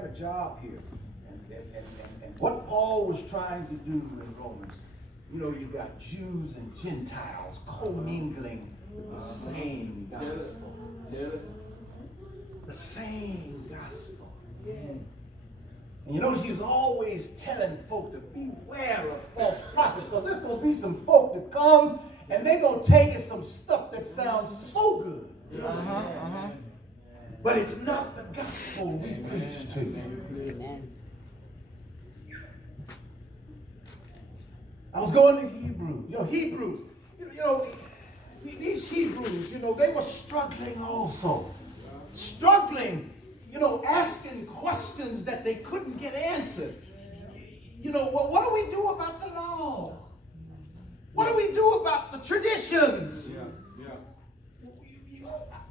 A job here. And what Paul was trying to do in Romans, you know, you got Jews and Gentiles commingling with the same gospel. The same gospel. And you notice he was always telling folk to beware of false prophets, because there's going to be some folk that come and they're going to tell you some stuff that sounds so good. But it's not the gospel we preach to you. I was going to Hebrews. These Hebrews, they were struggling also. Struggling, asking questions that they couldn't get answered. Well, what do we do about the law? What do we do about the traditions?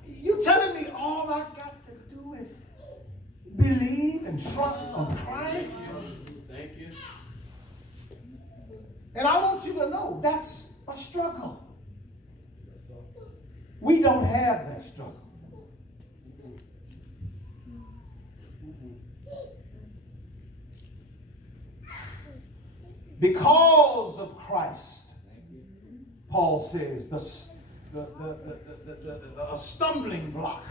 You telling me all I got to do is believe and trust on Christ? Thank you. And I want you to know that's a struggle. We don't have that struggle. Because of Christ, Paul says, a stumbling block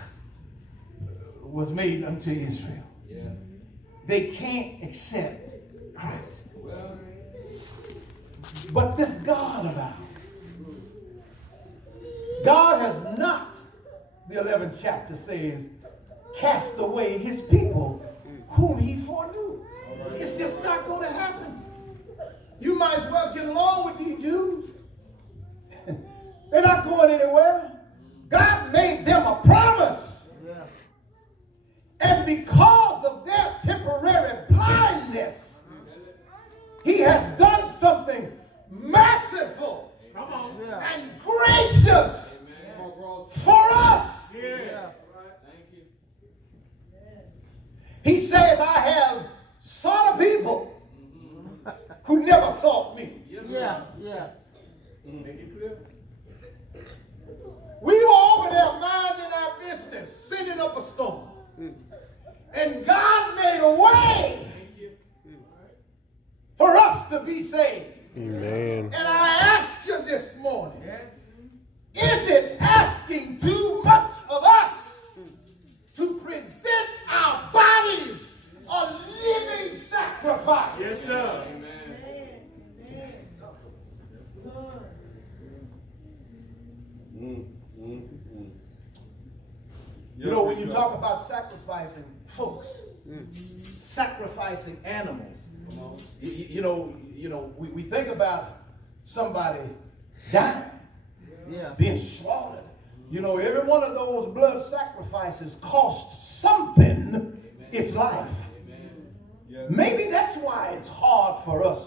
was made unto Israel. They can't accept Christ. But this God of ours, God has not, the 11th chapter says, cast away his people whom he foreknew. It's just not going to happen. You might as well get along with these Jews. They're not going anywhere. God made them a promise. And because of their temporary blindness, he has done something merciful and gracious for us. He says, I have sought a people who never sought me. Make it clear. We were over there minding our business, sending up a storm. And God made a way for us to be saved. Amen. And I ask you this morning, is it asking too much of us to present our bodies a living sacrifice? Yes, sir. When you talk about sacrificing folks, sacrificing animals, we think about somebody dying, being slaughtered. Every one of those blood sacrifices cost something its life. Maybe that's why it's hard for us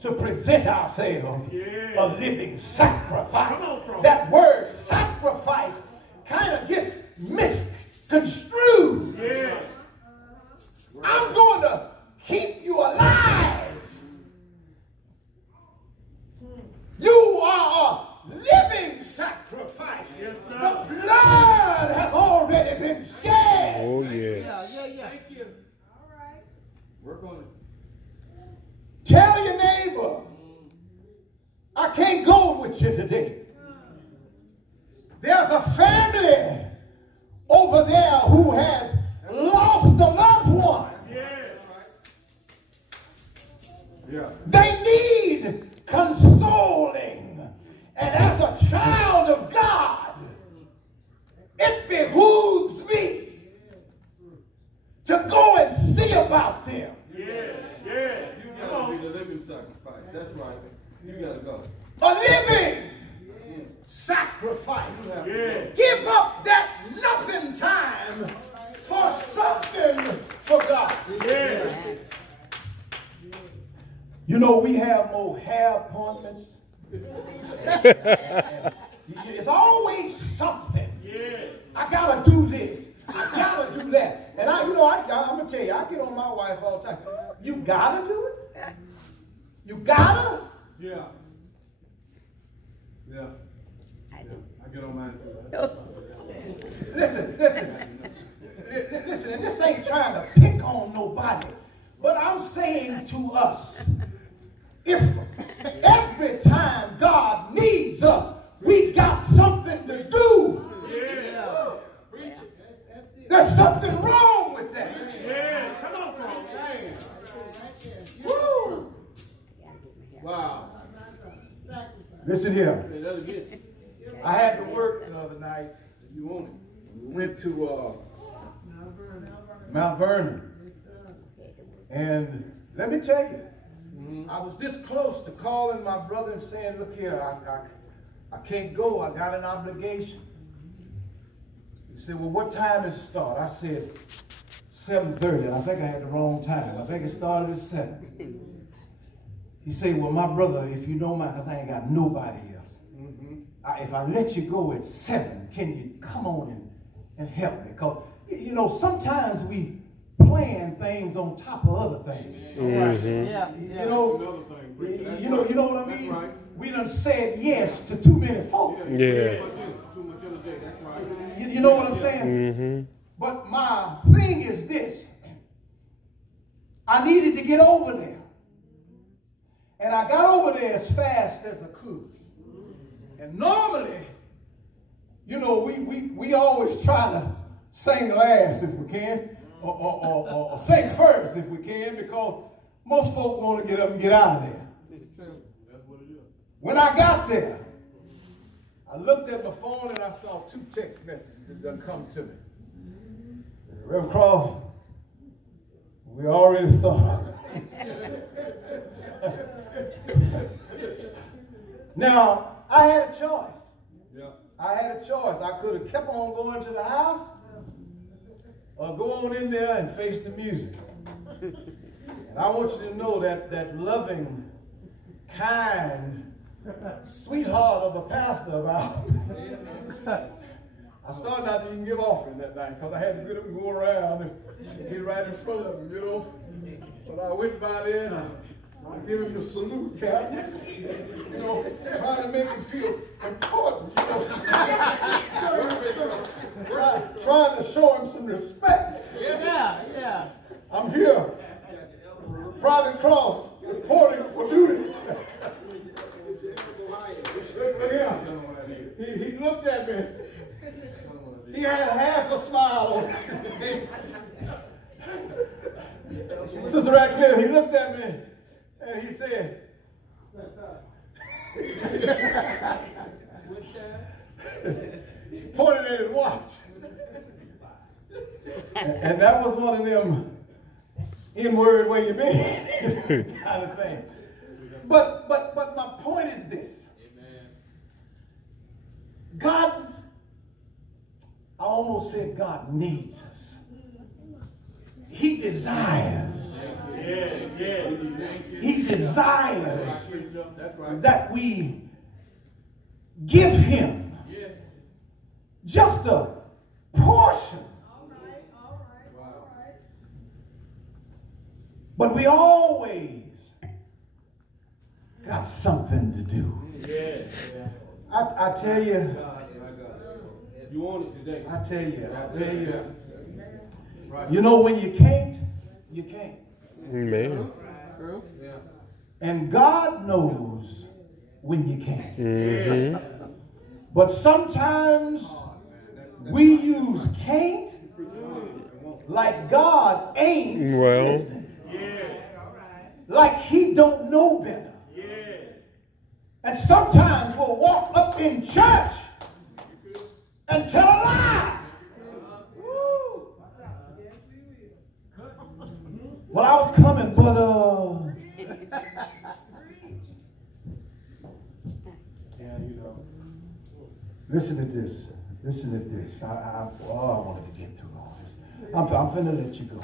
to present ourselves a living sacrifice. That word sacrifice kind of gets misconstrued. I'm going to keep you alive. You are a living sacrifice. The blood has already been shed. Oh, yes. Thank you. All right. Work on it. Tell your neighbor, I can't go with you today. There's a family over there who has lost a loved one. They need consoling. And as a child of God, it behooves me to go and see about them. You gotta be the living sacrifice. That's right. You gotta go. A living sacrifice. Give up that nothing time for something for God. We have more hair appointments. It's always something. I gotta do this. I gotta do that. And I'm gonna tell you, I get on my wife all the time. You gotta do it? You gotta? Yeah. I get on mine too. Listen. listen, and this ain't trying to pick on nobody, but I'm saying to us, if every time God needs us, we got something to do, there's something wrong with that. Yeah, come on, bro. Woo. Wow. Listen here. Say that again. I had to work the other night. You want it? We went to Mount Vernon. And let me tell you, I was this close to calling my brother and saying, look here, I can't go. I got an obligation. He said, well, what time does it start? I said, 7:30. And I think I had the wrong time. I think it started at 7. He said, well, my brother, if you don't mind, because I ain't got nobody else. If I let you go at 7, can you come on and help me? Because, you know, sometimes we plan things on top of other things. Yeah. You know what I mean? That's right. We done said yes to too many folk. Yeah. Too much in the day. That's right. You know what I'm saying? Mm-hmm. But my thing is this. I needed to get over there. And I got over there as fast as I could. And normally, you know, we always try to sing last if we can, or sing first if we can, because most folk want to get up and get out of there. That's what it is. When I got there, I looked at my phone and I saw 2 text messages that done come to me. Reverend Cross, we already saw. Now, I had a choice. Yeah. I had a choice. I could have kept on going to the house or go on in there and face the music. And I want you to know that loving, kind sweetheart of a pastor about I started not to even give offering that night because I had to get up and go around and get right in front of him, you know. But I went by there and I give him the salute, Captain. You know, trying to make him feel important, you know. Trying to show him some respect. Yeah. I'm here. Private Cross reporting for duty. Look here. He looked at me. He had half a smile on his face. Sister Radcliffe, he looked at me and he said, he pointed at his watch. And that was one of them N-word where you been kind of thing. But my point is this. God, I almost said God needs us. He desires. He desires that we give him just a portion. But we always got something to do. I tell you. You want it today. I tell you. You know, when you can't, you can't. Amen. And God knows when you can't. Mm-hmm. But sometimes we use can't like God ain't listening. Like he don't know better. And sometimes we'll walk up in church and tell a lie. Well, I was coming, but yeah, you know. Listen to this. I wanted to get through all this. I'm finna let you go.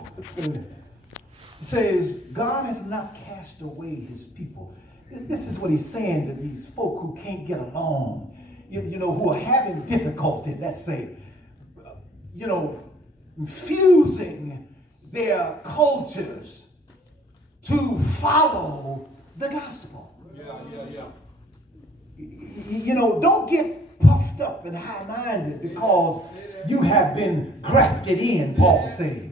It says, God has not cast away his people. This is what he's saying to these folk who can't get along, you know, who are having difficulty, let's say, you know, fusing their cultures to follow the gospel. Yeah. You know, don't get puffed up and high-minded because you have been grafted in, Paul says.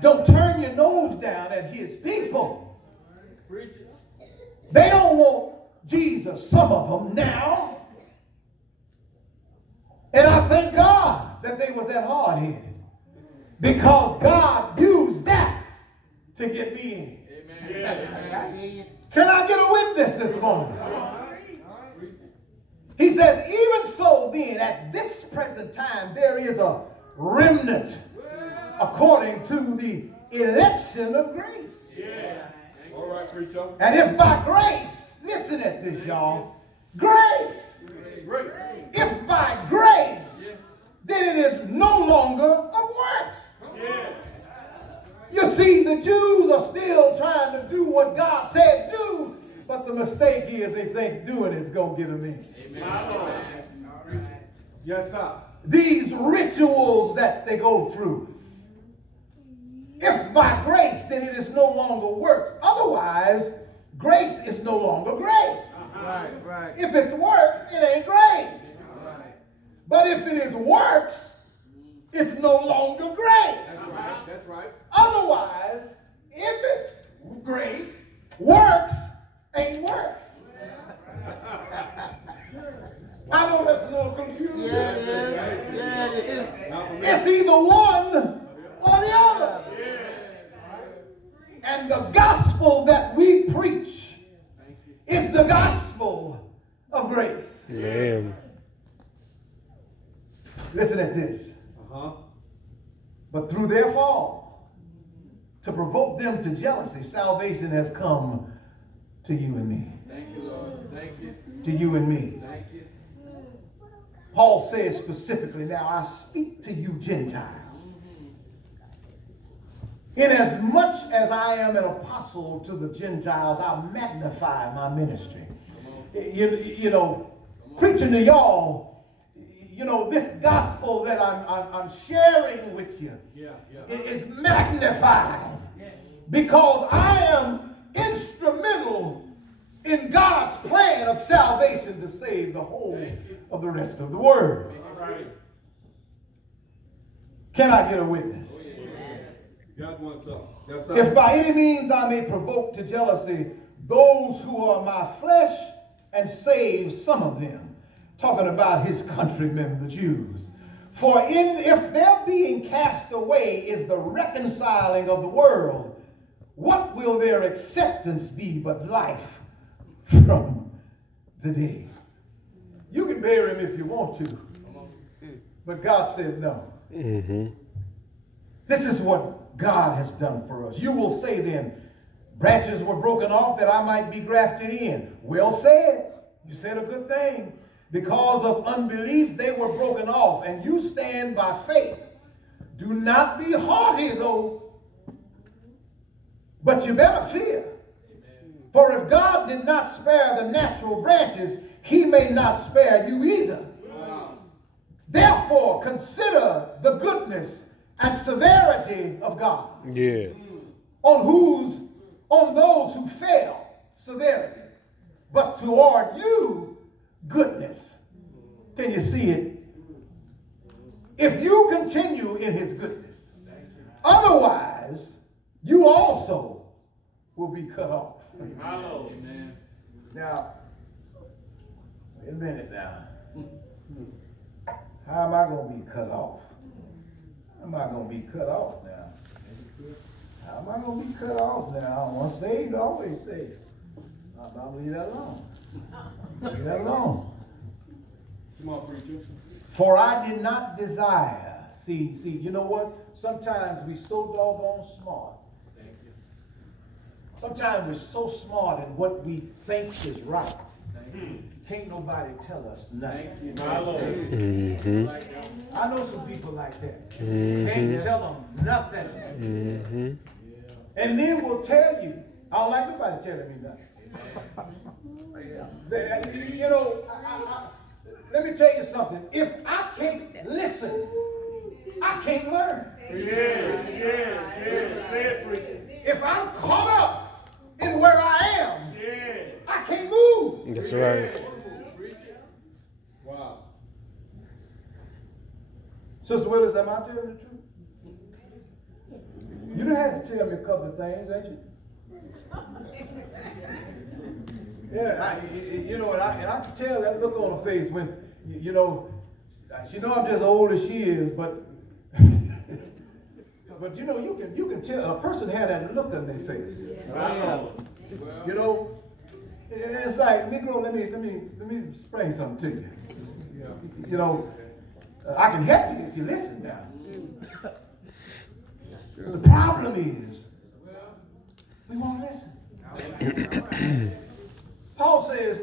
Don't turn your nose down at his people. They don't want Jesus, some of them, now. And I thank God that they was that hard-headed, because God used that to get me in. Amen. Can I get a witness this morning? He says, even so then, at this present time, there is a remnant according to the election of grace. Yeah. All right, preacher. And if by grace, listen at this, y'all. Grace. If by grace, then it is no longer of works. You see, the Jews are still trying to do what God said do, but the mistake is they think doing it's going to get them in. Amen. Yes, sir. These rituals that they go through. If by grace, then it is no longer works. Otherwise, grace is no longer grace. Right. If it's works, it ain't grace. But if it is works, it's no longer grace. That's right. Otherwise, if it's grace, works ain't works. I know that's a little confusing. Yeah, it is. It's either one or the other. And the gospel that we preach is the gospel of grace. Man. Listen at this. But through their fall, to provoke them to jealousy, salvation has come to you and me. Thank you, Lord. Thank you. To you and me. Thank you. Paul says specifically, now I speak to you Gentiles. Inasmuch as I am an apostle to the Gentiles, I magnify my ministry. You know, preaching to y'all, you know, this gospel that I'm sharing with you, it is magnified because I am instrumental in God's plan of salvation to save the whole of the rest of the world. Can I get a witness? God wants up. Yes, sir. If by any means I may provoke to jealousy those who are my flesh and save some of them, talking about his countrymen, the Jews. For if their being cast away is the reconciling of the world, what will their acceptance be but life from the dead? You can bury him if you want to, but God said no. This is what God has done for us. You will say then, branches were broken off that I might be grafted in. Well said. You said a good thing. Because of unbelief, they were broken off, and you stand by faith. Do not be haughty, though, but you better fear. For if God did not spare the natural branches, he may not spare you either. Therefore, consider the goodness and severity of God. Yeah. On those who fail, severity. But toward you, goodness. Can you see it? If you continue in his goodness, otherwise, you also will be cut off. Amen. Now, wait a minute now. How am I going to be cut off? How am I going to be cut off now? How am I going to be cut off now? Once saved, always saved. I'm going to leave that alone. Leave that alone. Come on, preacher. For I did not desire. See, you know what? Sometimes we're so doggone smart. Thank you. Sometimes we're so smart in what we think is right. Thank you. Can't nobody tell us nothing. Thank you, my Lord. I know some people like that. Can't tell them nothing. And then we'll tell you. I don't like nobody telling me nothing. You know, let me tell you something. If I can't listen, I can't learn. If I'm caught up in where I am, I can't move. That's right. Wow. Sister Willis, am I telling the truth? You done had to tell me a couple of things, ain't you? Yeah, you know, and I can tell that look on her face when, you know, she know I'm just as old as she is, but but you know, you can tell a person had that look on their face. Wow. You know, it's like, Negro, let me explain something to you. You know, I can help you if you listen now. The problem is, we won't listen. Paul says,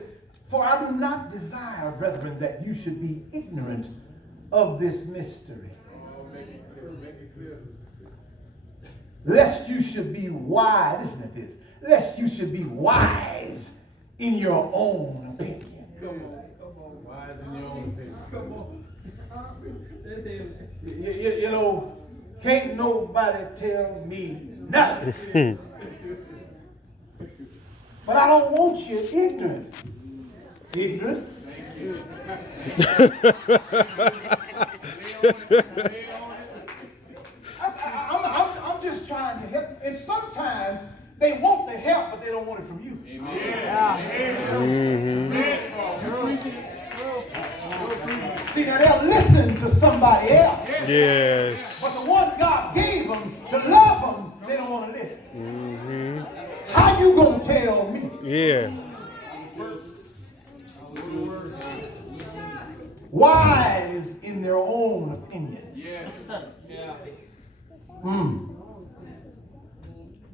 for I do not desire, brethren, that you should be ignorant of this mystery. Make it clear. Lest you should be wise, listen to this, lest you should be wise in your own opinion. Come on, wise in your own opinion. Come on. You know, can't nobody tell me nothing. But I don't want you ignorant. Ignorant? I'm just trying to help. And sometimes they want the help, but they don't want it from you. See, now they'll listen to somebody else. Yes. But the one God gave them to love them, they don't want to listen. How you gonna tell me? Yeah. Wise in their own opinion. Yeah.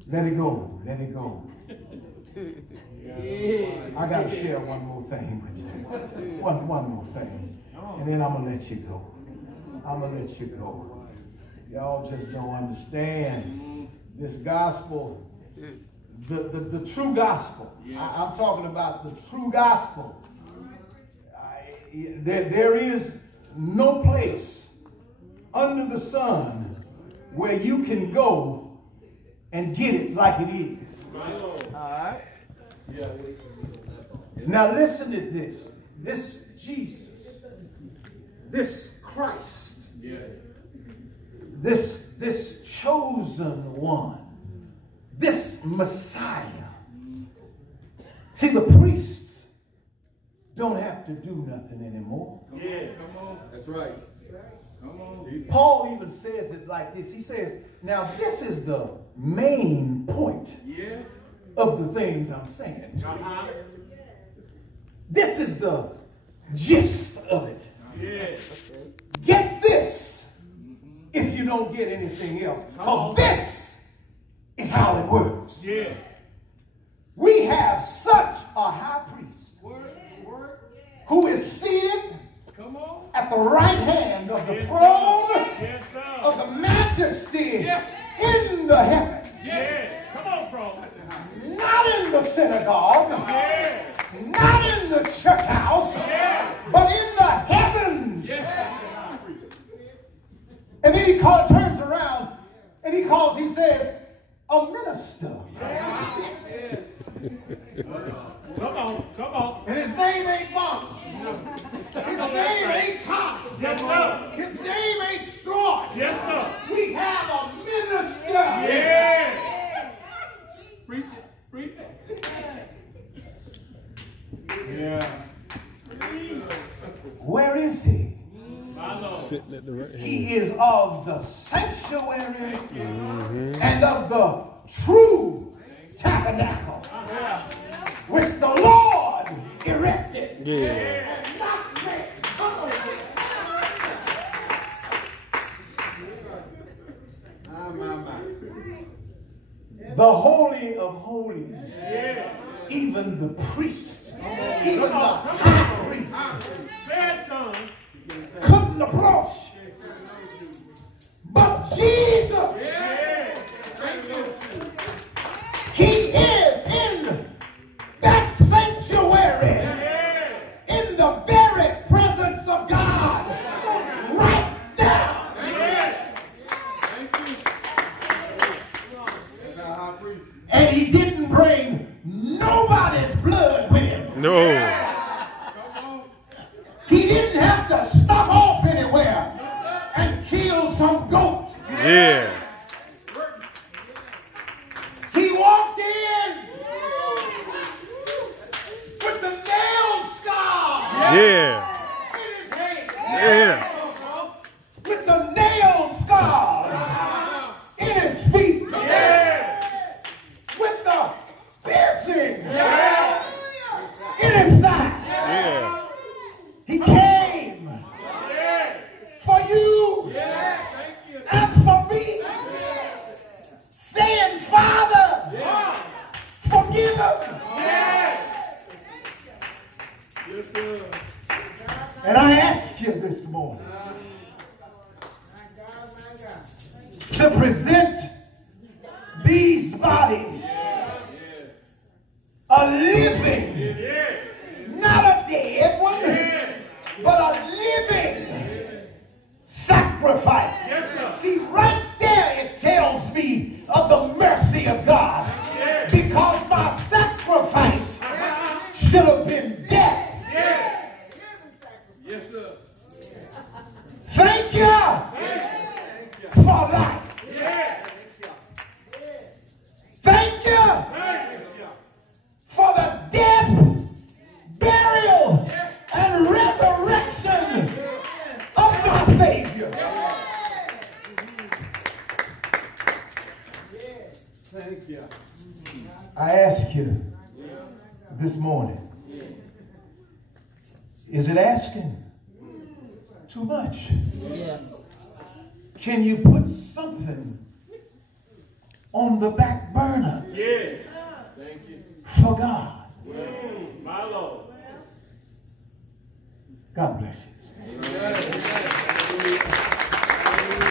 Let it go. Let it go. I gotta share one more thing with you. One more thing. And then I'm gonna let you go. I'm gonna let you go. Y'all just don't understand this gospel. The true gospel. I'm talking about the true gospel. There is no place under the sun where you can go and get it like it is. All right. Now listen to this. This Jesus, this Christ, this chosen one, this Messiah. See, the priests don't have to do nothing anymore. Come on. That's right. Come on. Paul even says it like this. He says, now this is the main point of the things I'm saying. This is the gist of it. Get this if you don't get anything else. Because this is how it works. We have such a high priest who is seated at the right hand of the throne of the majesty in the heavens. Not in the synagogue, not in the church house, but in the heavens. And then he turns around and he says, a minister. Come on. And his name ain't Bob. His name ain't Tom. Yes, sir. His name ain't Straw. Yes, sir. We have a minister. Yeah. Preach it. Yeah. Where is he? Sitting at the right hand. He is of the sanctuary and of the true tabernacle, which the Lord erected. Yeah. And not man. The Holy of Holies, even the priest, even the high priest, couldn't approach. But Jesus, he is in that sanctuary, in the very presence of God, right now. And he didn't bring nobody's blood with him. No. He didn't have to stop off anywhere and Yes, sir. And I ask you this morning to present these bodies a living, not a dead one, but a living sacrifice. See, right there it tells me of the mercy of God, because my sacrifice should have been death. Yes, sir. Thank you for life. Thank you for the death, burial, and resurrection of my Savior. Thank you. I ask you this morning, is it asking too much? Can you put something on the back burner Thank you. for God? My Lord. God bless you.